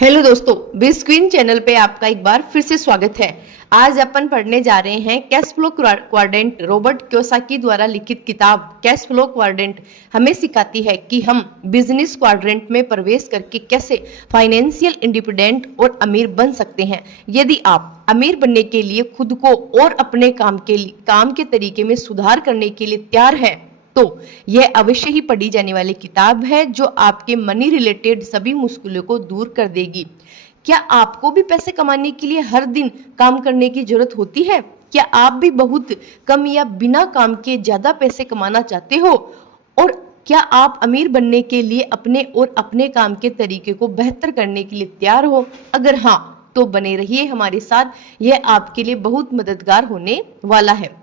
Hello दोस्तों, बिस्क्रीन channel पे आपका एक बार फिर से स्वागत है। आज अपन पढ़ने जा रहे हैं cash flow quadrant. Robert Kiyosaki द्वारा लिखित किताब कैश फ्लो क्वाड्रेंट हमें सिखाती है कि हम बिजनेस क्वाड्रेंट में प्रवेश करके कैसे फाइनेंशियल इंडिपेंडेंट और अमीर बन सकते हैं। यदि आप अमीर बनने के लिए खुद को और अपने काम के तरीके में सुधार करने के लिए तैयार हैं तो यह अवश्य ही पढ़ी जाने वाली किताब है जो आपके मनी रिलेटेड सभी मुश्किलों को दूर कर देगी। क्या आपको भी पैसे कमाने के लिए हर दिन काम करने की जरूरत होती है? क्या आप भी बहुत कम या बिना काम के ज्यादा पैसे कमाना चाहते हो? और क्या आप अमीर बनने के लिए अपने और अपने काम के तरीके को बेहतर करने के लिए तैयार हो? अगर हाँ, तो बने रहिए हमारे साथ, यह आपके लिए बहुत मददगार होने वाला है।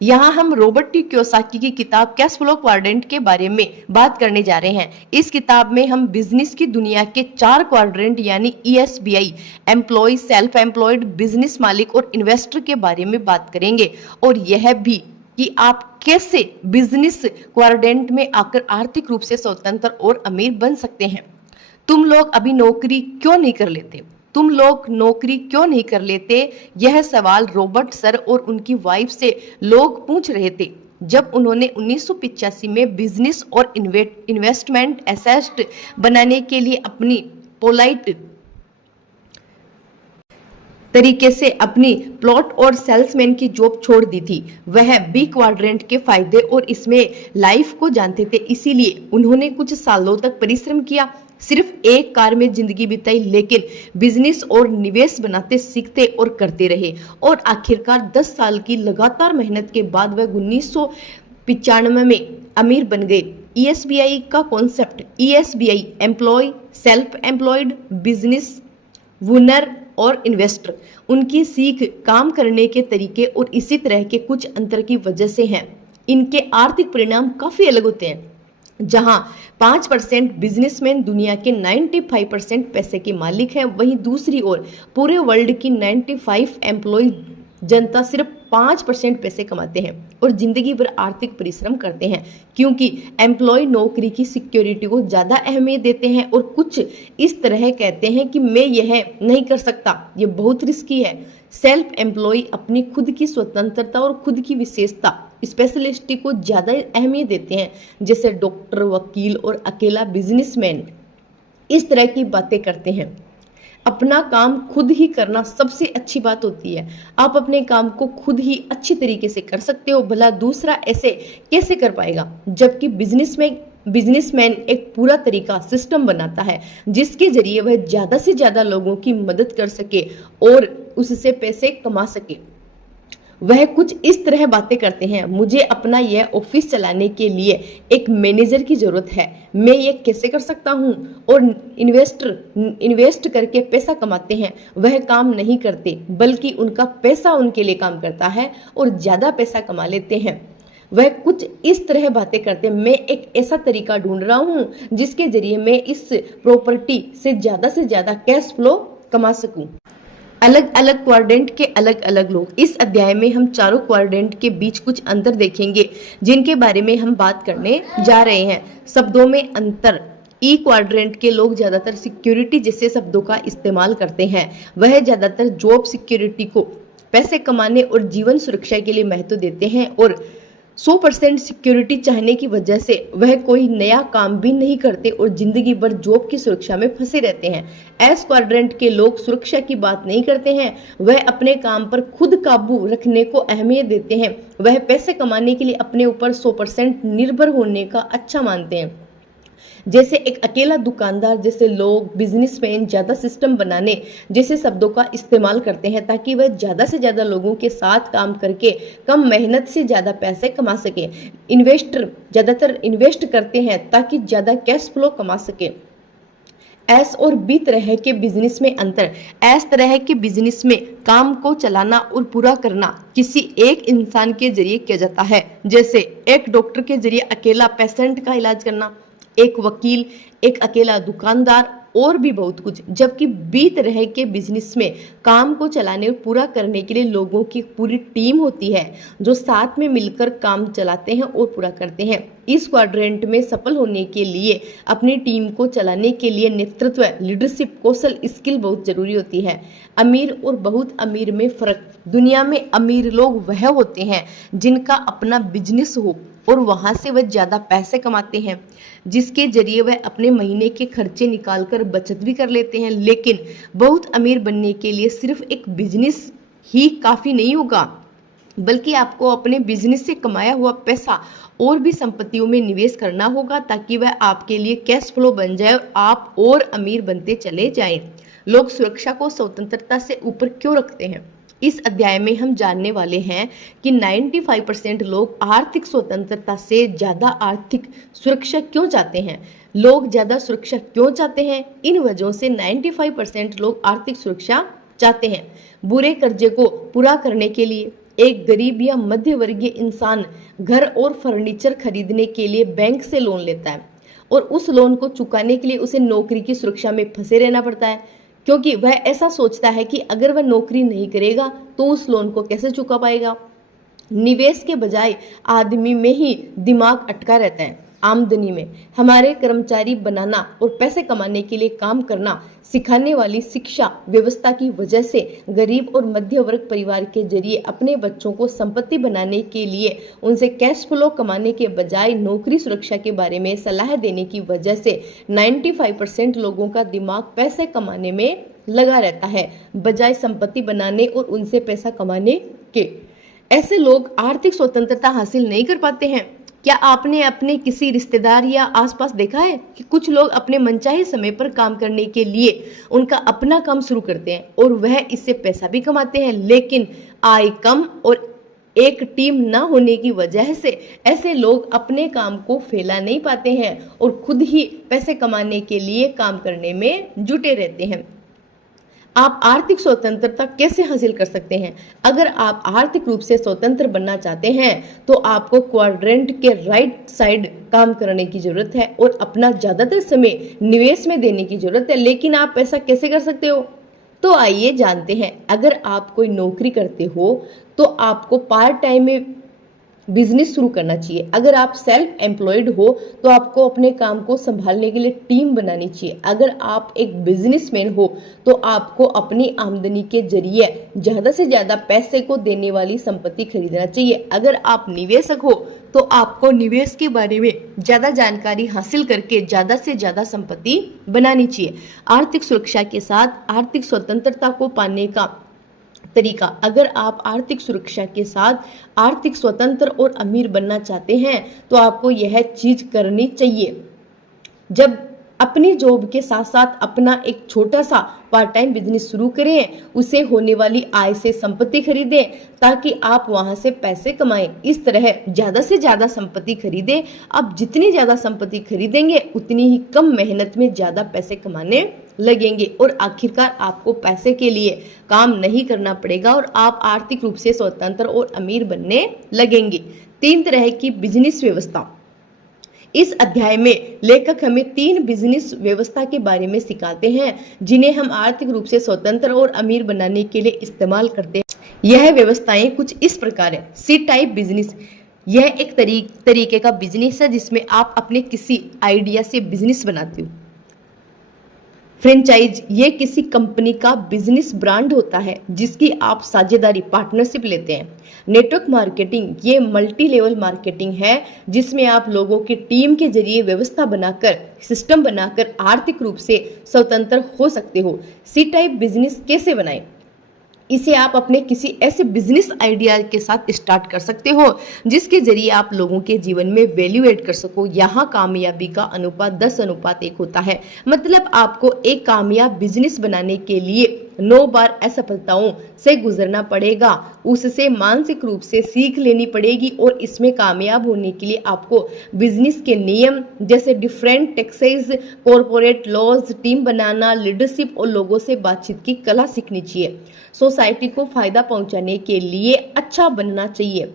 यहाँ हम रॉबर्ट टी कियोसाकी की किताब कैश फ्लो क्वाड्रेंट के बारे में बात करने जा रहे हैं। इस किताब में हम बिजनेस की दुनिया के 4 क्वाड्रेंट यानी ESBI, employ, self employed, business मालिक और इन्वेस्टर के बारे में बात करेंगे, और यह भी कि आप कैसे बिजनेस क्वाड्रेंट में आकर आर्थिक रूप से स्वतंत्र और अमीर बन सकते हैं। तुम लोग अभी नौकरी क्यों नहीं कर लेते? यह सवाल रॉबर्ट सर और उनकी वाइफ से लोग पूछ रहे थे जब उन्होंने 1985 में बिजनेस और इन्वेस्टमेंट एसेट बनाने के लिए अपनी पोलाइट तरीके से अपनी प्लॉट और सेल्समैन की जॉब छोड़ दी थी। वह बी क्वाड्रेंट के फायदे और इसमें लाइफ को जानते थे, इसीलिए उन्होंने कुछ सालों तक परिश्रम किया, सिर्फ एक कार में जिंदगी बिताई, लेकिन बिजनेस और निवेश बनाते सीखते और करते रहे, और आखिरकार 10 साल की लगातार मेहनत के बाद वह 1995 में अमीर बन गए। ESBI का concept, ESBI employ, self employed, business owner और इन्वेस्टर, उनकी सीख, काम करने के तरीके और इसी तरह के कुछ अंतर की वजह से हैं। इनके आर्थिक परिणाम काफी अलग होते हैं। जहां 5% बिजनेसमैन दुनिया के 95% पैसे के मालिक हैं, वहीं दूसरी ओर पूरे वर्ल्ड की 95 एम्प्लॉय जनता सिर्फ 5% पैसे कमाते हैं और जिंदगी भर आर्थिक परिश्रम करते हैं, क्योंकि एम्प्लॉय नौकरी की सिक्योरिटी को ज़्यादा अहमियत देते हैं और कुछ इस तरह कहते हैं कि मैं यह नहीं कर सकता, ये बहुत रिस्की है। सेल्फ एम्प्लॉय अपनी खुद की स्वतंत्रता और खुद की विशेषता, स्पेशलिस्टी को ज़्यादा अहमियत देते हैं, जैसे डॉक्टर, वकील और अकेला बिजनेसमैन इस तरह की बातें करते हैं। अपना काम खुद ही करना सबसे अच्छी बात होती है। आप अपने काम को खुद ही अच्छी तरीके से कर सकते हो, भला दूसरा ऐसे कैसे कर पाएगा? जबकि बिजनेसमैन एक पूरा तरीका, सिस्टम बनाता है जिसके जरिए वह ज़्यादा से ज़्यादा लोगों की मदद कर सके और उससे पैसे कमा सके। वह कुछ इस तरह बातें करते हैं, मुझे अपना यह ऑफिस चलाने के लिए एक मैनेजर की जरूरत है, मैं ये कैसे कर सकता हूँ? और इन्वेस्ट करके पैसा कमाते हैं, वह काम नहीं करते बल्कि उनका पैसा उनके लिए काम करता है और ज़्यादा पैसा कमा लेते हैं। वह कुछ इस तरह बातें करते हैं, मैं एक ऐसा तरीका ढूंढ रहा हूँ जिसके जरिए मैं इस प्रॉपर्टी से ज़्यादा कैश फ्लो कमा सकूँ। अलग अलग क्वाड्रेंट के अलग अलग लोग। इस अध्याय में हम चारों क्वाड्रेंट के बीच कुछ अंतर देखेंगे जिनके बारे में हम बात करने जा रहे हैं। शब्दों में अंतर। ई क्वाड्रेंट के लोग ज्यादातर सिक्योरिटी जैसे शब्दों का इस्तेमाल करते हैं। वह ज्यादातर जॉब सिक्योरिटी को पैसे कमाने और जीवन सुरक्षा के लिए महत्व देते हैं, और 100% सिक्योरिटी चाहने की वजह से वह कोई नया काम भी नहीं करते और जिंदगी भर जॉब की सुरक्षा में फंसे रहते हैं। एस क्वाड्रेंट के लोग सुरक्षा की बात नहीं करते हैं, वह अपने काम पर खुद काबू रखने को अहमियत देते हैं। वह पैसे कमाने के लिए अपने ऊपर 100% निर्भर होने का अच्छा मानते हैं। जैसे एक अकेला दुकानदार जैसे लोग बिजनेसमैन ज्यादा सिस्टम बनाने जैसे शब्दों का इस्तेमाल करते हैं ताकि वह ज्यादा से ज्यादा लोगों के साथ काम करके कम मेहनत से ज्यादा पैसे कमा सके। इन्वेस्टर ज्यादातर इन्वेस्ट करते हैं ताकि ज्यादा कैश फ्लो कमा सके। एस और बी तरह के बिजनेस में अंतर। एस तरह के बिजनेस में काम को चलाना और पूरा करना किसी एक इंसान के जरिए किया जाता है, जैसे एक डॉक्टर के जरिए अकेला पेशेंट का इलाज करना, एक वकील, एक अकेला दुकानदार और भी बहुत कुछ। जबकि बी तरह के बिजनेस में काम को चलाने और पूरा करने के लिए लोगों की पूरी टीम होती है जो साथ में मिलकर काम चलाते हैं और पूरा करते हैं। इस क्वाड्रेंट में सफल होने के लिए अपनी टीम को चलाने के लिए नेतृत्व, लीडरशिप, कौशल, स्किल बहुत जरूरी होती है। अमीर और बहुत अमीर में फर्क। दुनिया में अमीर लोग वह होते हैं जिनका अपना बिजनेस हो और वहां से वह ज्यादा पैसे कमाते हैं, जिसके जरिए वह अपने महीने के खर्चे निकालकर बचत भी कर लेते हैं। लेकिन बहुत अमीर बनने के लिए सिर्फ एक बिजनेस ही काफी नहीं होगा, बल्कि आपको अपने बिजनेस से कमाया हुआ पैसा और भी संपत्तियों में निवेश करना होगा ताकि वह आपके लिए कैश फ्लो बन जाए और आप और अमीर बनते चले जाएं। लोग सुरक्षा को स्वतंत्रता से ऊपर क्यों रखते हैं? इस अध्याय में हम जानने वाले हैं कि 95% लोग आर्थिक स्वतंत्रता से ज्यादा आर्थिक सुरक्षा क्यों चाहते हैं। लोग ज्यादा सुरक्षा क्यों चाहते हैं? इन वजहों से 95% लोग आर्थिक सुरक्षा चाहते हैं। बुरे कर्जे को पूरा करने के लिए एक गरीब या मध्य वर्गीय इंसान घर और फर्नीचर खरीदने के लिए बैंक से लोन लेता है और उस लोन को चुकाने के लिए उसे नौकरी की सुरक्षा में फंसे रहना पड़ता है, क्योंकि वह ऐसा सोचता है कि अगर वह नौकरी नहीं करेगा तो उस लोन को कैसे चुका पाएगा। निवेश के बजाय आदमी में ही दिमाग अटका रहता है। आमदनी में हमारे कर्मचारी बनाना और पैसे कमाने के लिए काम करना सिखाने वाली शिक्षा व्यवस्था की वजह से गरीब और मध्य वर्ग परिवार के जरिए अपने बच्चों को संपत्ति बनाने के लिए उनसे कैश फ्लो कमाने के बजाय नौकरी सुरक्षा के बारे में सलाह देने की वजह से 95% लोगों का दिमाग पैसे कमाने में लगा रहता है बजाय संपत्ति बनाने और उनसे पैसा कमाने के। ऐसे लोग आर्थिक स्वतंत्रता हासिल नहीं कर पाते हैं। क्या आपने अपने किसी रिश्तेदार या आसपास देखा है कि कुछ लोग अपने मनचाहे समय पर काम करने के लिए उनका अपना काम शुरू करते हैं और वह इससे पैसा भी कमाते हैं, लेकिन आय कम और एक टीम न होने की वजह से ऐसे लोग अपने काम को फैला नहीं पाते हैं और खुद ही पैसे कमाने के लिए काम करने में जुटे रहते हैं। आप आर्थिक स्वतंत्रता कैसे हासिल कर सकते हैं? अगर आप आर्थिक रूप से स्वतंत्र बनना चाहते हैं तो आपको क्वाड्रेंट के राइट साइड काम करने की जरूरत है और अपना ज्यादातर समय निवेश में देने की जरूरत है। लेकिन आप ऐसा कैसे कर सकते हो? तो आइए जानते हैं। अगर आप कोई नौकरी करते हो तो आपको पार्ट टाइम में बिजनेस शुरू करना चाहिए। अगर आप सेल्फ एम्प्लॉयड हो तो आपको अपने काम को संभालने के लिए टीम बनानी चाहिए। अगर आप एक बिजनेसमैन हो तो आपको अपनी आमदनी के जरिए ज्यादा से ज्यादा पैसे को देने वाली संपत्ति खरीदना चाहिए। अगर आप निवेशक हो तो आपको निवेश के बारे में ज्यादा जानकारी हासिल करके ज्यादा से ज्यादा संपत्ति बनानी चाहिए। आर्थिक सुरक्षा के साथ आर्थिक स्वतंत्रता को पाने का तरीका। अगर आप आर्थिक सुरक्षा के साथ आर्थिक स्वतंत्र और अमीर बनना चाहते हैं तो आपको यह चीज करनी चाहिए। जब अपनी जॉब के साथ साथ अपना एक छोटा सा पार्ट टाइम बिजनेस शुरू करें, उसे होने वाली आय से संपत्ति खरीदें ताकि आप वहां से पैसे कमाएं। इस तरह ज्यादा से ज्यादा संपत्ति खरीदें। आप जितनी ज्यादा संपत्ति खरीदेंगे उतनी ही कम मेहनत में ज्यादा पैसे कमाने लगेंगे और आखिरकार आपको पैसे के लिए काम नहीं करना पड़ेगा और आप आर्थिक रूप से स्वतंत्र और अमीर बनने लगेंगे। 3 तरह की बिजनेस व्यवस्था। इस अध्याय में लेखक हमें 3 बिजनेस व्यवस्था के बारे में सिखाते हैं जिन्हें हम आर्थिक रूप से स्वतंत्र और अमीर बनाने के लिए इस्तेमाल करते हैं। यह व्यवस्थाएं कुछ इस प्रकार है। C type business. यह एक तरीके का बिजनेस है जिसमें आप अपने किसी आइडिया से बिजनेस बनाते हो। फ्रेंचाइज। ये किसी कंपनी का बिजनेस ब्रांड होता है जिसकी आप साझेदारी पार्टनरशिप लेते हैं। Network marketing. ये मल्टी लेवल मार्केटिंग है जिसमें आप लोगों की टीम के जरिए व्यवस्था बनाकर सिस्टम बनाकर आर्थिक रूप से स्वतंत्र हो सकते हो। सी टाइप बिजनेस कैसे बनाएं? इसे आप अपने किसी ऐसे बिजनेस आइडिया के साथ स्टार्ट कर सकते हो जिसके जरिए आप लोगों के जीवन में वैल्यू ऐड कर सको। यहाँ कामयाबी का अनुपात 10:1 होता है। मतलब आपको एक कामयाब बिजनेस बनाने के लिए 9 बार असफलताओं से गुजरना पड़ेगा, उससे मानसिक रूप से सीख लेनी पड़ेगी और इसमें कामयाब होने के लिए आपको बिजनेस के नियम जैसे different taxes, corporate laws, team बनाना, लीडरशिप और लोगों से बातचीत की कला सीखनी चाहिए। सोसाइटी को फायदा पहुंचाने के लिए अच्छा बनना चाहिए।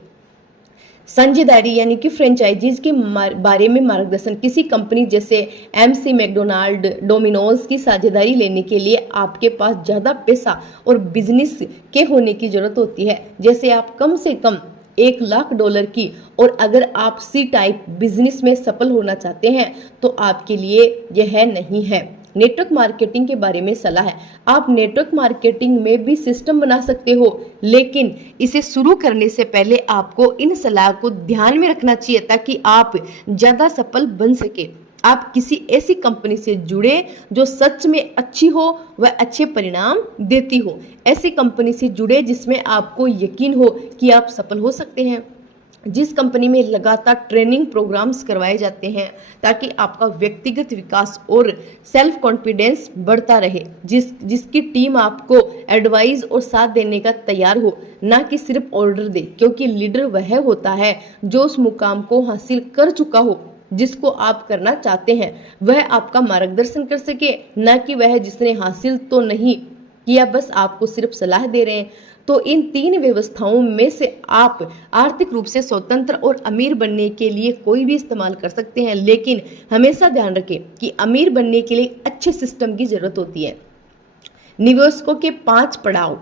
साझेदारी यानी कि फ्रेंचाइजीज के बारे में मार्गदर्शन। किसी कंपनी जैसे एमसी, मैकडोनाल्ड, डोमिनोज की साझेदारी लेने के लिए आपके पास ज़्यादा पैसा और बिजनेस के होने की जरूरत होती है। जैसे आप कम से कम $1,00,000 की, और अगर आप सी टाइप बिजनेस में सफल होना चाहते हैं तो आपके लिए यह नहीं है। नेटवर्क मार्केटिंग के बारे में सलाह है। आप नेटवर्क मार्केटिंग में भी सिस्टम बना सकते हो, लेकिन इसे शुरू करने से पहले आपको इन सलाह को ध्यान में रखना चाहिए ताकि आप ज़्यादा सफल बन सके। आप किसी ऐसी कंपनी से जुड़े जो सच में अच्छी हो व अच्छे परिणाम देती हो। ऐसी कंपनी से जुड़े जिसमें आपको यकीन हो कि आप सफल हो सकते हैं। जिस कंपनी में लगातार ट्रेनिंग प्रोग्राम्स करवाए जाते हैं ताकि आपका व्यक्तिगत विकास और सेल्फ कॉन्फिडेंस बढ़ता रहे। जिसकी टीम आपको एडवाइस और साथ देने का तैयार हो, ना कि सिर्फ ऑर्डर दे, क्योंकि लीडर वह होता है जो उस मुकाम को हासिल कर चुका हो जिसको आप करना चाहते हैं। वह आपका मार्गदर्शन कर सके, ना कि वह जिसने हासिल तो नहीं किया बस आपको सिर्फ सलाह दे रहे हैं। तो इन 3 व्यवस्थाओं में से आप आर्थिक रूप से स्वतंत्र और अमीर बनने के लिए कोई भी इस्तेमाल कर सकते हैं, लेकिन हमेशा ध्यान रखें कि अमीर बनने के लिए अच्छे सिस्टम की जरूरत होती है। निवेशकों के 5 पड़ाव।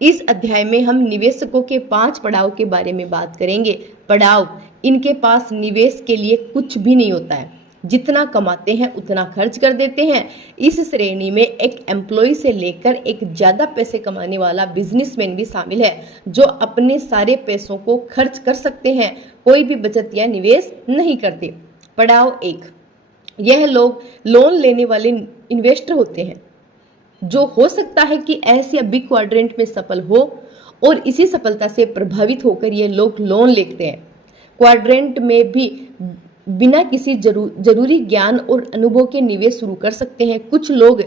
इस अध्याय में हम निवेशकों के 5 पड़ाव के बारे में बात करेंगे। पड़ाव, इनके पास निवेश के लिए कुछ भी नहीं होता है। जितना कमाते हैं उतना खर्च कर देते हैं। इस श्रेणी में एक एम्प्लॉय से लेकर एक ज़्यादा पैसे कमाने वाला बिजनेसमैन भी शामिल है जो अपने सारे पैसों को खर्च कर सकते हैं, कोई भी बचत या निवेश नहीं करते। पड़ाव 1, यह लोग लोन लेने वाले इन्वेस्टर होते हैं जो हो सकता है कि एस या बी क्वाड्रेंट में सफल हो, और इसी सफलता से प्रभावित होकर ये लोग लोन लेते हैं। क्वाड्रेंट में भी बिना किसी जरूरी ज्ञान और अनुभव के निवेश शुरू कर सकते हैं। कुछ लोग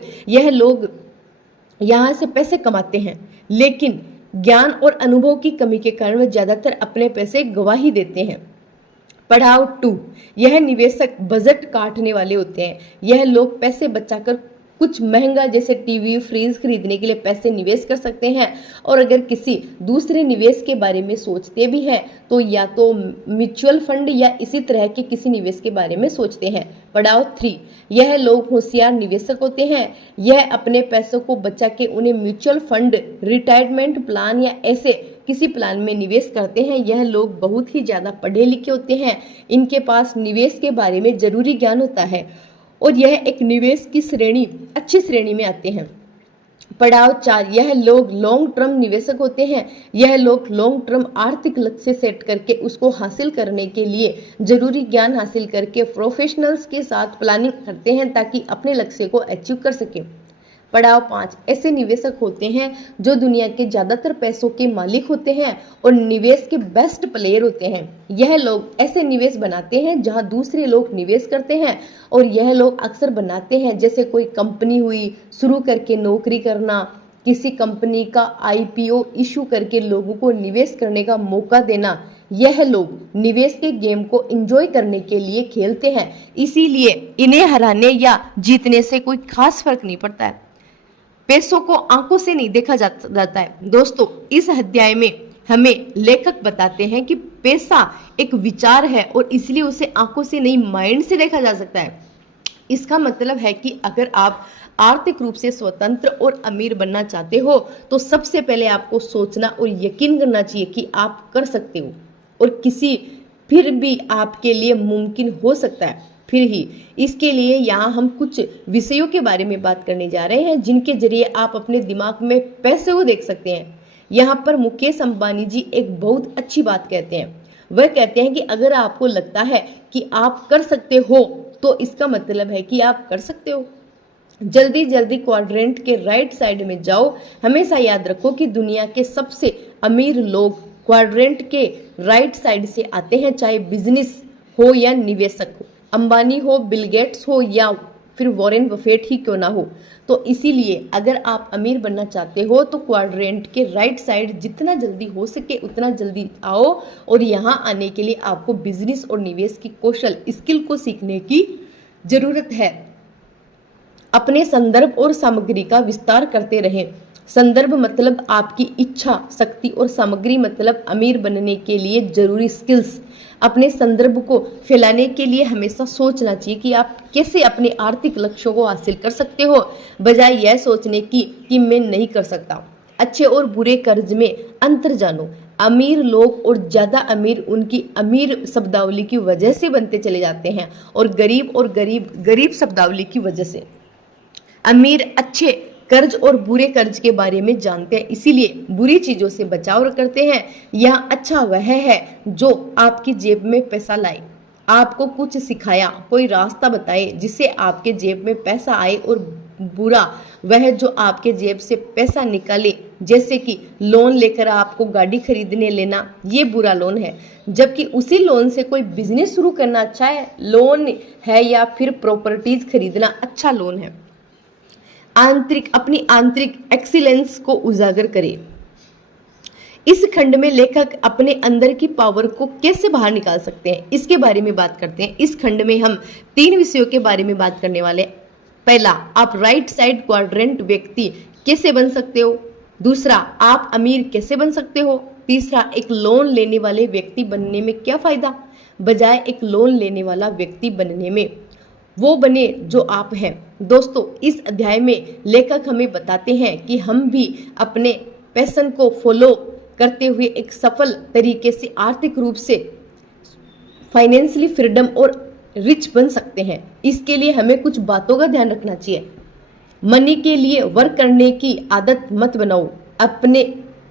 यहाँ से पैसे कमाते हैं, लेकिन ज्ञान और अनुभव की कमी के कारण वे ज्यादातर अपने पैसे गंवा ही देते हैं। पड़ाव 2, यह निवेशक बजट काटने वाले होते हैं। यह लोग पैसे बचाकर कुछ महंगा जैसे टीवी, फ्रिज खरीदने के लिए पैसे निवेश कर सकते हैं, और अगर किसी दूसरे निवेश के बारे में सोचते भी हैं तो या तो म्यूचुअल फंड या इसी तरह के किसी निवेश के बारे में सोचते हैं। पड़ाव 3, यह लोग होशियार निवेशक होते हैं। यह अपने पैसों को बचा के उन्हें म्यूचुअल फंड, रिटायरमेंट प्लान या ऐसे किसी प्लान में निवेश करते हैं। यह लोग बहुत ही ज़्यादा पढ़े लिखे होते हैं। इनके पास निवेश के बारे में जरूरी ज्ञान होता है और यह एक निवेश की अच्छी श्रेणी में आते हैं। पड़ाव 4, यह लोग लॉन्ग टर्म निवेशक होते हैं। यह लोग लॉन्ग टर्म आर्थिक लक्ष्य सेट करके उसको हासिल करने के लिए जरूरी ज्ञान हासिल करके प्रोफेशनल्स के साथ प्लानिंग करते हैं ताकि अपने लक्ष्य को अचीव कर सके। पड़ाव 5, ऐसे निवेशक होते हैं जो दुनिया के ज़्यादातर पैसों के मालिक होते हैं और निवेश के बेस्ट प्लेयर होते हैं। यह लोग ऐसे निवेश बनाते हैं जहां दूसरे लोग निवेश करते हैं, और यह लोग अक्सर बनाते हैं जैसे कोई कंपनी हुई, शुरू करके नौकरी करना, किसी कंपनी का IPO इशू करके लोगों को निवेश करने का मौका देना। यह लोग निवेश के गेम को एंजॉय करने के लिए खेलते हैं, इसीलिए इन्हें हराने या जीतने से कोई खास फर्क नहीं पड़ता है। पैसों को आंखों से नहीं देखा जाता है। दोस्तों, इस अध्याय में हमें लेखक बताते हैं कि पैसा एक विचार है और इसलिए उसे आंखों से नहीं माइंड से देखा जा सकता है। इसका मतलब है कि अगर आप आर्थिक रूप से स्वतंत्र और अमीर बनना चाहते हो तो सबसे पहले आपको सोचना और यकीन करना चाहिए कि आप कर सकते हो, और फिर भी आपके लिए मुमकिन हो सकता है। फिर ही इसके लिए यहाँ हम कुछ विषयों के बारे में बात करने जा रहे हैं जिनके जरिए आप अपने दिमाग में पैसे को देख सकते हैं। यहाँ पर मुकेश अंबानी जी एक बहुत अच्छी बात कहते हैं। वह कहते हैं कि अगर आपको लगता है कि आप कर सकते हो तो इसका मतलब है कि आप कर सकते हो। जल्दी जल्दी क्वाड्रेंट के राइट साइड में जाओ। हमेशा याद रखो कि दुनिया के सबसे अमीर लोग क्वाड्रेंट के राइट साइड से आते हैं, चाहे बिजनेस हो या निवेशक हो, अंबानी हो, बिल गेट्स हो या फिर वॉरेन बफेट ही क्यों ना हो। तो इसीलिए अगर आप अमीर बनना चाहते हो तो क्वाड्रेंट के राइट साइड जितना जल्दी हो सके उतना जल्दी आओ, और यहाँ आने के लिए आपको बिजनेस और निवेश की कौशल, स्किल को सीखने की जरूरत है। अपने संदर्भ और सामग्री का विस्तार करते रहें। संदर्भ मतलब आपकी इच्छा शक्ति और सामग्री मतलब अमीर बनने के लिए जरूरी स्किल्स। अपने संदर्भ को फैलाने के लिए हमेशा सोचना चाहिए कि आप कैसे अपने आर्थिक लक्ष्यों को हासिल कर सकते हो, बजाय यह सोचने की कि मैं नहीं कर सकता। अच्छे और बुरे कर्ज में अंतर जानो। अमीर लोग और ज़्यादा अमीर उनकी अमीर शब्दावली की वजह से बनते चले जाते हैं और गरीब गरीब शब्दावली की वजह से। अमीर अच्छे कर्ज और बुरे कर्ज के बारे में जानते हैं, इसीलिए बुरी चीजों से बचाव करते हैं। यह अच्छा वह है जो आपकी जेब में पैसा लाए, आपको कुछ सिखाया, कोई रास्ता बताए जिससे आपके जेब में पैसा आए, और बुरा वह जो आपके जेब से पैसा निकाले, जैसे कि लोन लेकर आपको गाड़ी खरीदने लेना, ये बुरा लोन है। जबकि उसी लोन से कोई बिजनेस शुरू करना अच्छा है लोन है, या फिर प्रॉपर्टीज खरीदना अच्छा लोन है। अपनी आंतरिक एक्सीलेंस को उजागर करें। इस खंड में लेखक अपने अंदर की पावर को कैसे बाहर निकाल सकते हैं, इसके बारे में बात करते हैं। इस खंड में हम 3 विषयों के बारे में बात करने वाले हैं। पहला, आप राइट साइड क्वाड्रेंट व्यक्ति कैसे बन सकते हो। दूसरा, आप अमीर कैसे बन सकते हो। तीसरा, एक लोन लेने वाले व्यक्ति बनने में क्या फायदा, बजाय एक लोन लेने वाला व्यक्ति बनने में वो बने जो आप हैं। दोस्तों, इस अध्याय में लेखक हमें बताते हैं कि हम भी अपने पैशन को फॉलो करते हुए एक सफल तरीके से आर्थिक रूप से फाइनेंशियली फ्रीडम और रिच बन सकते हैं। इसके लिए हमें कुछ बातों का ध्यान रखना चाहिए। मनी के लिए वर्क करने की आदत मत बनाओ।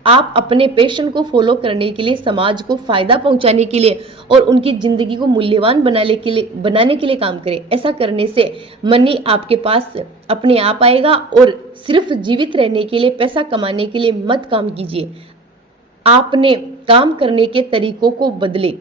आप अपने पैशन को फॉलो करने के लिए, समाज को फायदा पहुंचाने के लिए और उनकी जिंदगी को मूल्यवान बनाने के लिए काम करें। ऐसा करने से मनी आपके पास अपने आप आएगा, और सिर्फ जीवित रहने के लिए, पैसा कमाने के लिए मत काम कीजिए। आपने काम करने के तरीकों को बदले।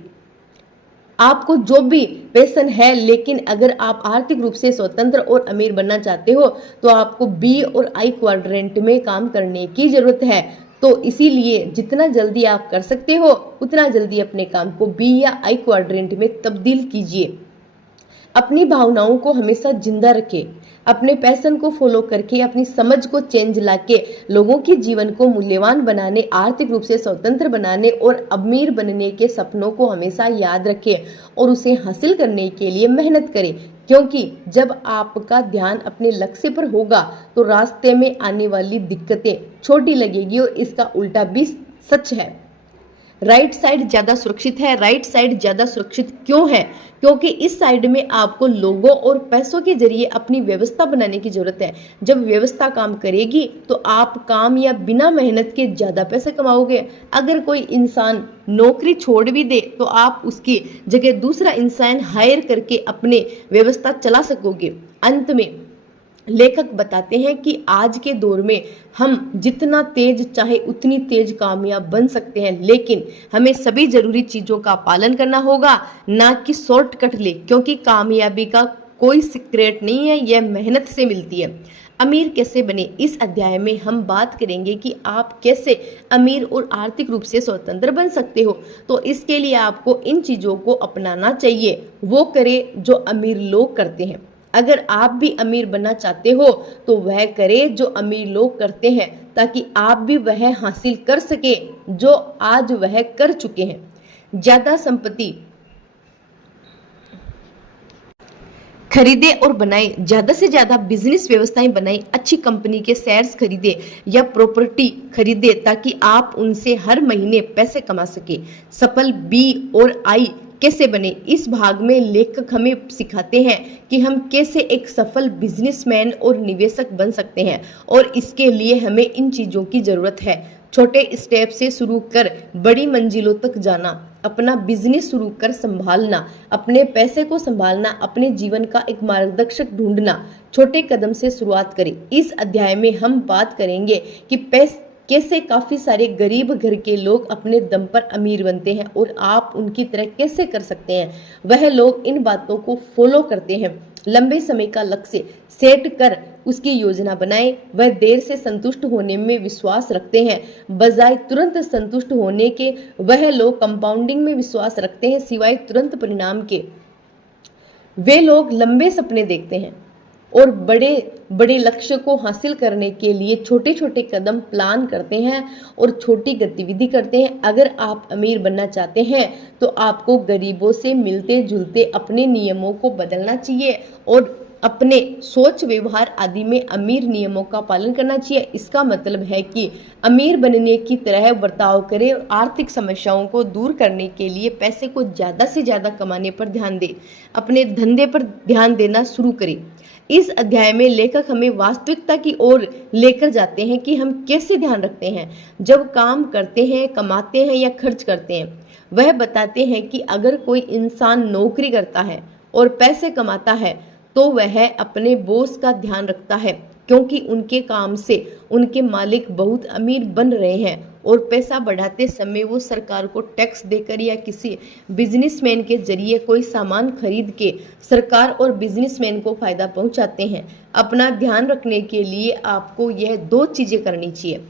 आपको जो भी पैशन है, लेकिन अगर आप आर्थिक रूप से स्वतंत्र और अमीर बनना चाहते हो तो आपको बी और आई क्वाड्रेंट में काम करने की जरूरत है। तो इसीलिए जितना जल्दी आप कर सकते हो उतना जल्दी अपने काम को बी या आई क्वाड्रेंट में तब्दील कीजिए। अपनी भावनाओं को हमेशा जिंदा रखें। अपने पैशन को फॉलो करके अपनी समझ को चेंज लाके लोगों के जीवन को मूल्यवान बनाने, आर्थिक रूप से स्वतंत्र बनाने और अमीर बनने के सपनों को हमेशा याद रखें और उसे हासिल करने के लिए मेहनत करें। क्योंकि जब आपका ध्यान अपने लक्ष्य पर होगा तो रास्ते में आने वाली दिक्कतें छोटी लगेगी, और इसका उल्टा भी सच है। राइट साइड ज्यादा सुरक्षित है। राइट साइड ज्यादा सुरक्षित क्यों है? क्योंकि इस साइड में आपको लोगों और पैसों के जरिए अपनी व्यवस्था बनाने की जरूरत है। जब व्यवस्था काम करेगी तो आप काम या बिना मेहनत के ज्यादा पैसे कमाओगे। अगर कोई इंसान नौकरी छोड़ भी दे तो आप उसकी जगह दूसरा इंसान हायर करके अपने व्यवस्था चला सकोगे। अंत में लेखक बताते हैं कि आज के दौर में हम जितना तेज चाहे उतनी तेज कामयाब बन सकते हैं, लेकिन हमें सभी जरूरी चीजों का पालन करना होगा, ना कि शॉर्टकट ले, क्योंकि कामयाबी का कोई सीक्रेट नहीं है, यह मेहनत से मिलती है। अमीर कैसे बने, इस अध्याय में हम बात करेंगे कि आप कैसे अमीर और आर्थिक रूप से स्वतंत्र बन सकते हो। तो इसके लिए आपको इन चीजों को अपनाना चाहिए। वो करें जो अमीर लोग करते हैं। अगर आप भी अमीर बनना चाहते हो तो वह करे जो अमीर लोग करते हैं, ताकि आप भी वह हासिल कर सके जो आज वह कर चुके हैं। ज्यादा संपत्ति खरीदे और बनाए, ज्यादा से ज्यादा बिजनेस व्यवस्थाएं बनाए, अच्छी कंपनी के शेयर्स खरीदे या प्रॉपर्टी खरीदे ताकि आप उनसे हर महीने पैसे कमा सके। सफल बी और आई कैसे बने, इस भाग में लेखक हमें सिखाते हैं कि हम कैसे एक सफल बिजनेसमैन और निवेशक बन सकते हैं, और इसके लिए हमें इन चीजों की जरूरत है। छोटे स्टेप से शुरू कर बड़ी मंजिलों तक जाना, अपना बिजनेस शुरू कर संभालना, अपने पैसे को संभालना, अपने जीवन का एक मार्गदर्शक ढूंढना, छोटे कदम से शुरुआत करें। इस अध्याय में हम बात करेंगे कि कैसे काफी सारे गरीब घर के लोग अपने दम पर अमीर बनते हैं और आप उनकी तरह कैसे कर सकते हैं। वह लोग इन बातों को फॉलो करते हैं। लंबे समय का लक्ष्य सेट कर उसकी योजना बनाएं। वह देर से संतुष्ट होने में विश्वास रखते हैं बजाय तुरंत संतुष्ट होने के। वह लोग कंपाउंडिंग में विश्वास रखते हैं सिवाय तुरंत परिणाम के। वे लोग लंबे सपने देखते हैं। और बड़े बड़े लक्ष्य को हासिल करने के लिए छोटे छोटे कदम प्लान करते हैं और छोटी गतिविधि करते हैं। अगर आप अमीर बनना चाहते हैं तो आपको गरीबों से मिलते जुलते अपने नियमों को बदलना चाहिए और अपने सोच व्यवहार आदि में अमीर नियमों का पालन करना चाहिए। इसका मतलब है कि अमीर बनने की तरह बर्ताव करें और आर्थिक समस्याओं को दूर करने के लिए पैसे को ज़्यादा से ज़्यादा कमाने पर ध्यान दें, अपने धंधे पर ध्यान देना शुरू करें। इस अध्याय में लेखक हमें वास्तविकता की ओर लेकर जाते हैं कि हम कैसे ध्यान रखते हैं जब काम करते हैं, कमाते हैं या खर्च करते हैं। वह बताते हैं कि अगर कोई इंसान नौकरी करता है और पैसे कमाता है तो वह अपने बॉस का ध्यान रखता है, क्योंकि उनके काम से उनके मालिक बहुत अमीर बन रहे हैं और पैसा बढ़ाते समय वो सरकार को टैक्स देकर या किसी बिजनेसमैन के जरिए कोई सामान खरीद के सरकार और बिजनेसमैन को फायदा पहुंचाते हैं। अपना ध्यान रखने के लिए आपको यह 2 चीजें करनी चाहिए।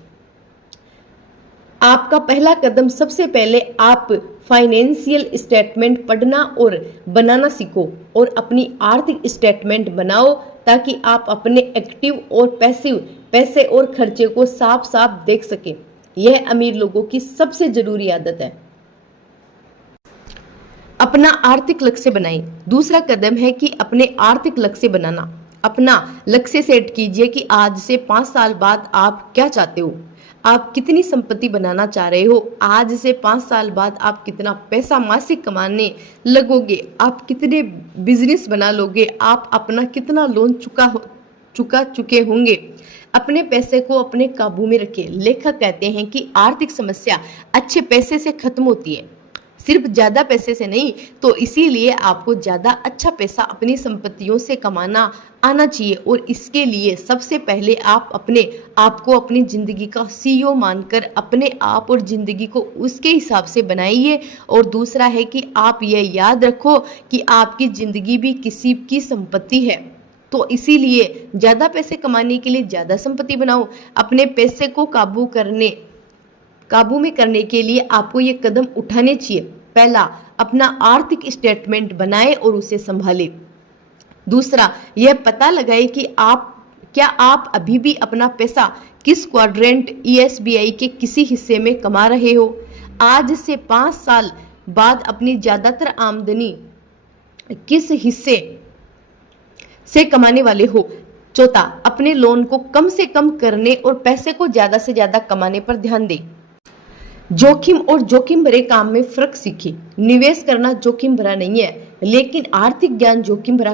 आपका पहला कदम, सबसे पहले आप फाइनेंशियल स्टेटमेंट पढ़ना और बनाना सीखो और अपनी आर्थिक स्टेटमेंट बनाओ ताकि आप अपने एक्टिव और पैसिव पैसे और खर्चे को साफ साफ देख सकें। यह अमीर लोगों की सबसे जरूरी आदत है। अपना आर्थिक लक्ष्य बनाएं। दूसरा कदम है कि अपने आर्थिक लक्ष्य बनाना। अपना लक्ष्य सेट कीजिए कि आज से 5 साल बाद आप क्या चाहते हो। आप कितनी संपत्ति बनाना चाह रहे हो। आज से 5 साल बाद आप कितना पैसा मासिक कमाने लगोगे। आप कितने बिजनेस बना लोगे। आप अपना कितना लोन चुका चुके होंगे। अपने पैसे को अपने काबू में रखें। लेखक कहते हैं कि आर्थिक समस्या अच्छे पैसे से खत्म होती है, सिर्फ ज्यादा पैसे से नहीं। तो इसीलिए आपको ज्यादा अच्छा पैसा अपनी संपत्तियों से कमाना आना चाहिए और इसके लिए सबसे पहले आप अपने आप को अपनी जिंदगी का सीईओ मानकर अपने आप और जिंदगी को उसके हिसाब से बनाइए। और दूसरा है कि आप यह याद रखो कि आपकी जिंदगी भी किसी की संपत्ति है, तो इसीलिए ज्यादा पैसे कमाने के लिए ज्यादा संपत्ति बनाओ। अपने पैसे को काबू में करने के लिए आपको ये कदम उठाने चाहिए। पहला, अपना आर्थिक स्टेटमेंट बनाएं और उसे संभालें। दूसरा, यह पता लगाए कि आप अभी भी अपना पैसा किस क्वाड्रेंट ESBI के किसी हिस्से में कमा रहे हो। आज से 5 साल बाद अपनी ज्यादातर आमदनी किस हिस्से से कमाने वाले हो। चौथा, अपने लोन को कम से कम करने और पैसे को ज्यादा से ज्यादा कमाने पर ध्यान दें। जोखिम और जोखिम भरे काम में फर्क सीखें। निवेश करना जोखिम भरा नहीं है, लेकिन आर्थिक ज्ञान जोखिम भरा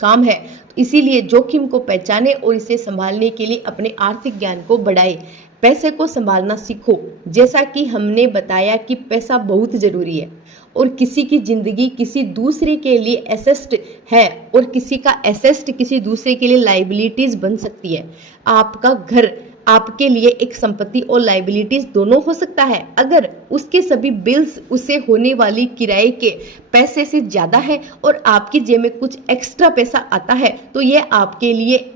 काम है। तो इसीलिए जोखिम को पहचाने और इसे संभालने के लिए अपने आर्थिक ज्ञान को बढ़ाएं। पैसे को संभालना सीखो। जैसा कि हमने बताया कि पैसा बहुत जरूरी है और किसी की जिंदगी किसी दूसरे के लिए एसेस्ट है और किसी का एसेस्ट किसी दूसरे के लिए लाइबिलिटीज बन सकती है। आपका घर आपके लिए एक संपत्ति और लाइबिलिटीज दोनों हो सकता है। अगर उसके सभी बिल्स उसे होने वाली किराए के पैसे से ज्यादा है और आपकी जेब में कुछ एक्स्ट्रा पैसा आता है तो यह आपके लिए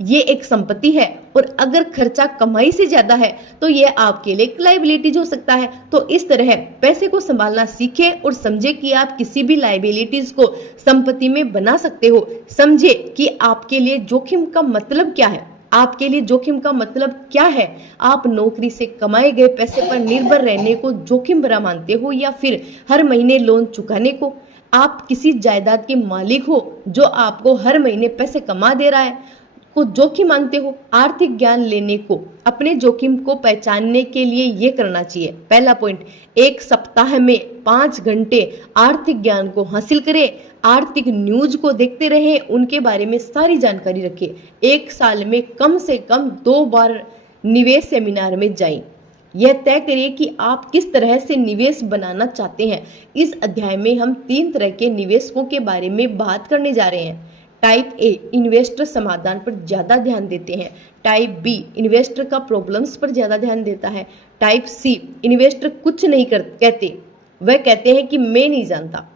ये एक संपत्ति है। और अगर खर्चा कमाई से ज्यादा है तो यह आपके लिए एक लाइबिलिटीज हो सकता है। तो इस तरह पैसे को संभालना सीखे और समझे कि आप किसी भी लाइबिलिटीज को संपत्ति में बना सकते हो। समझे कि आपके लिए जोखिम का मतलब क्या है। आपके लिए जोखिम का मतलब क्या है। आप नौकरी से कमाए गए पैसे पर निर्भर रहने को जोखिम भरा मानते हो या फिर हर महीने लोन चुकाने को। आप किसी जायदाद के मालिक हो जो आपको हर महीने पैसे कमा दे रहा है को जोखिम मानते हो। आर्थिक ज्ञान लेने को अपने जोखिम को पहचानने के लिए ये करना चाहिए। पहला पॉइंट, 1 सप्ताह में 5 घंटे आर्थिक ज्ञान को हासिल करें। आर्थिक न्यूज को देखते रहे, उनके बारे में सारी जानकारी रखें। 1 साल में कम से कम 2 बार निवेश सेमिनार में जाएं। यह तय करिए कि आप किस तरह से निवेश बनाना चाहते हैं। इस अध्याय में हम 3 तरह के निवेशकों के बारे में बात करने जा रहे हैं। टाइप ए, इन्वेस्टर समाधान पर ज्यादा ध्यान देते हैं। टाइप बी, इन्वेस्टर का प्रॉब्लम्स पर ज्यादा ध्यान देता है। टाइप सी, इन्वेस्टर कुछ नहीं कहते, वह कहते हैं कि मैं नहीं जानता।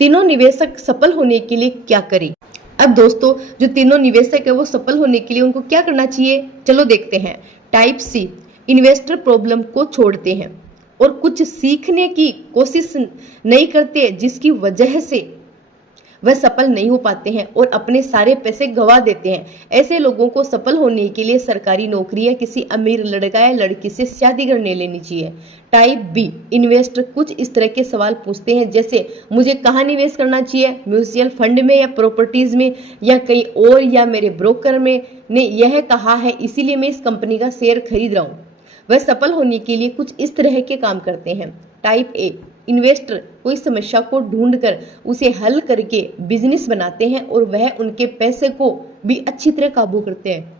तीनों निवेशक सफल होने के लिए क्या करें। अब दोस्तों, जो तीनों निवेशक है वो सफल होने के लिए उनको क्या करना चाहिए, चलो देखते हैं। टाइप सी, इन्वेस्टर प्रॉब्लम को छोड़ते हैं और कुछ सीखने की कोशिश नहीं करते, जिसकी वजह से वह सफल नहीं हो पाते हैं और अपने सारे पैसे गंवा देते हैं। ऐसे लोगों को सफल होने के लिए सरकारी नौकरी या किसी अमीर लड़का या लड़की से शादी करने लेनी चाहिए। टाइप बी इन्वेस्टर कुछ इस तरह के सवाल पूछते हैं जैसे मुझे कहाँ निवेश करना चाहिए, म्यूचुअल फंड में या प्रॉपर्टीज में या कहीं और, या मेरे ब्रोकर में ने यह कहा है इसीलिए मैं इस कंपनी का शेयर खरीद रहा हूँ। वह सफल होने के लिए कुछ इस तरह के काम करते हैं। टाइप ए इन्वेस्टर कोई समस्या को ढूंढकर उसे हल करके बिजनेस बनाते हैं और वह उनके पैसे को भी अच्छी तरह काबू करते हैं।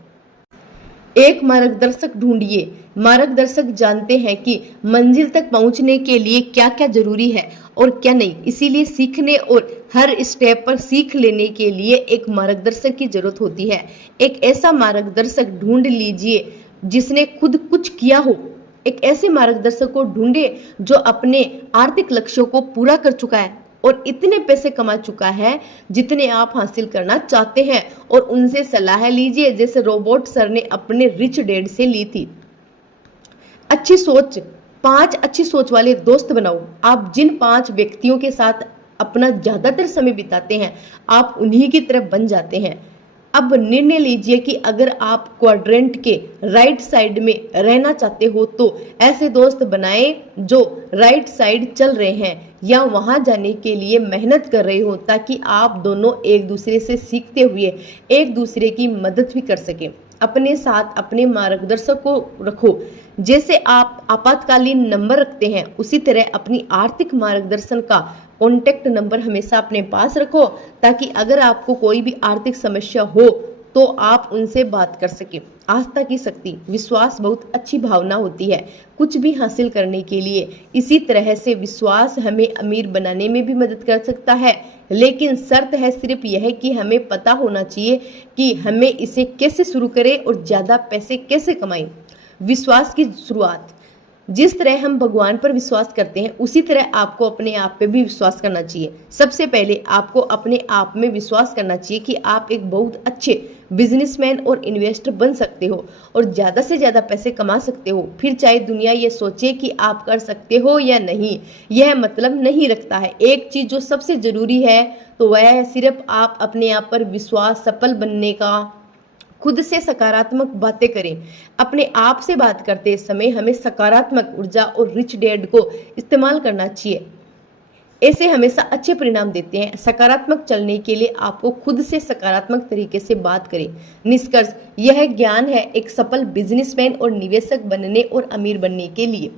एक मार्गदर्शक ढूंढिए। मार्गदर्शक जानते हैं कि मंजिल तक पहुंचने के लिए क्या क्या जरूरी है और क्या नहीं, इसीलिए सीखने और हर स्टेप पर सीख लेने के लिए एक मार्गदर्शक की जरूरत होती है। एक ऐसा मार्गदर्शक ढूंढ लीजिए जिसने खुद कुछ किया हो। एक ऐसे मार्गदर्शक को ढूंढे जो अपने आर्थिक लक्ष्यों को पूरा कर चुका है और इतने पैसे कमा चुका है जितने आप हासिल करना चाहते हैं, और उनसे सलाह लीजिए जैसे रॉबर्ट सर ने अपने रिच डैड से ली थी। अच्छी सोच, 5 अच्छी सोच वाले दोस्त बनाओ। आप जिन 5 व्यक्तियों के साथ अपना ज्यादातर समय बिताते हैं आप उन्हीं की तरफ बन जाते हैं। अब निर्णय लीजिए कि अगर आप क्वाड्रेंट के राइट साइड में रहना चाहते हो तो ऐसे दोस्त बनाएं जो राइट साइड चल रहे हैं या वहां जाने के लिए मेहनत कर रहे हो, ताकि आप दोनों एक दूसरे से सीखते हुए एक दूसरे की मदद भी कर सकें। अपने साथ अपने मार्गदर्शक को रखो। जैसे आप आपातकालीन नंबर रखते हैं उसी तरह अपनी आर्थिक मार्गदर्शन का कॉन्टैक्ट नंबर हमेशा अपने पास रखो, ताकि अगर आपको कोई भी आर्थिक समस्या हो तो आप उनसे बात कर सकें। आस्था की शक्ति, विश्वास बहुत अच्छी भावना होती है कुछ भी हासिल करने के लिए। इसी तरह से विश्वास हमें अमीर बनाने में भी मदद कर सकता है, लेकिन शर्त है सिर्फ यह कि हमें पता होना चाहिए कि हमें इसे कैसे शुरू करें और ज़्यादा पैसे कैसे कमाएं। विश्वास की शुरुआत, जिस तरह हम भगवान पर विश्वास करते हैं उसी तरह आपको अपने आप पे भी विश्वास करना चाहिए। सबसे पहले आपको अपने आप में विश्वास करना चाहिए कि आप एक बहुत अच्छे बिजनेसमैन और इन्वेस्टर बन सकते हो और ज़्यादा से ज़्यादा पैसे कमा सकते हो। फिर चाहे दुनिया ये सोचे कि आप कर सकते हो या नहीं, यह मतलब नहीं रखता है। एक चीज़ जो सबसे ज़रूरी है तो वह है सिर्फ आप अपने आप पर विश्वास। सफल बनने का खुद से सकारात्मक बातें करें। अपने आप से बात करते समय हमें सकारात्मक ऊर्जा और रिच डैड को इस्तेमाल करना चाहिए। ऐसे हमेशा अच्छे परिणाम देते हैं। सकारात्मक चलने के लिए आपको खुद से सकारात्मक तरीके से बात करें। निष्कर्ष, यह ज्ञान है एक सफल बिजनेसमैन और निवेशक बनने और अमीर बनने के लिए।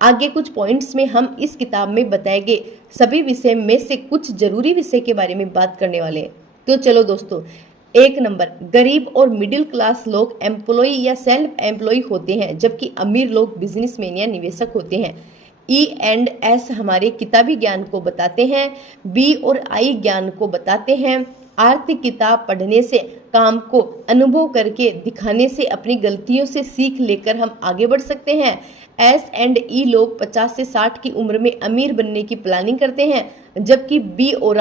आगे कुछ पॉइंट्स में हम इस किताब में बताए गए सभी विषय में से कुछ जरूरी विषय के बारे में बात करने वाले हैं। तो चलो दोस्तों, 1 नंबर, गरीब और मिडिल क्लास लोग एम्प्लॉय या सेल्फ एम्प्लॉय होते हैं, जबकि अमीर लोग बिजनेसमैन या निवेशक होते हैं। E&S हमारे किताबी ज्ञान को बताते हैं, B और I ज्ञान को बताते हैं। आर्थिक किताब पढ़ने से, काम को अनुभव करके दिखाने से, अपनी गलतियों से सीख लेकर हम आगे बढ़ सकते हैं। S&E लोग 50 से 60 की उम्र में अमीर बनने की प्लानिंग करते हैं, जबकि B और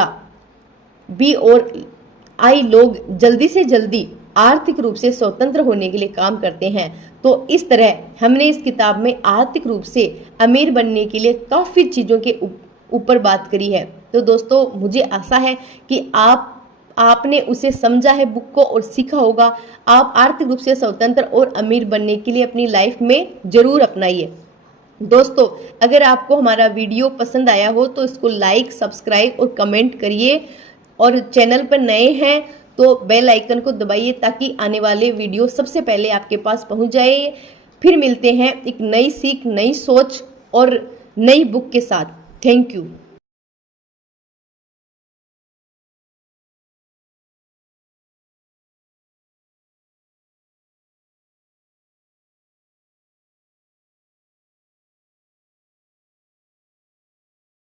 I लोग जल्दी से जल्दी आर्थिक रूप से स्वतंत्र होने के लिए काम करते हैं। तो इस तरह हमने इस किताब में आर्थिक रूप से अमीर बनने के लिए काफ़ी चीज़ों के ऊपर बात करी है। तो दोस्तों, मुझे आशा है कि आपने उसे समझा है बुक को और सीखा होगा। आप आर्थिक रूप से स्वतंत्र और अमीर बनने के लिए अपनी लाइफ में ज़रूर अपनाइए। दोस्तों, अगर आपको हमारा वीडियो पसंद आया हो तो इसको लाइक, सब्सक्राइब और कमेंट करिए, और चैनल पर नए हैं तो बेल आइकन को दबाइए ताकि आने वाले वीडियो सबसे पहले आपके पास पहुंच जाए। फिर मिलते हैं एक नई सीख, नई सोच और नई बुक के साथ। Thank you.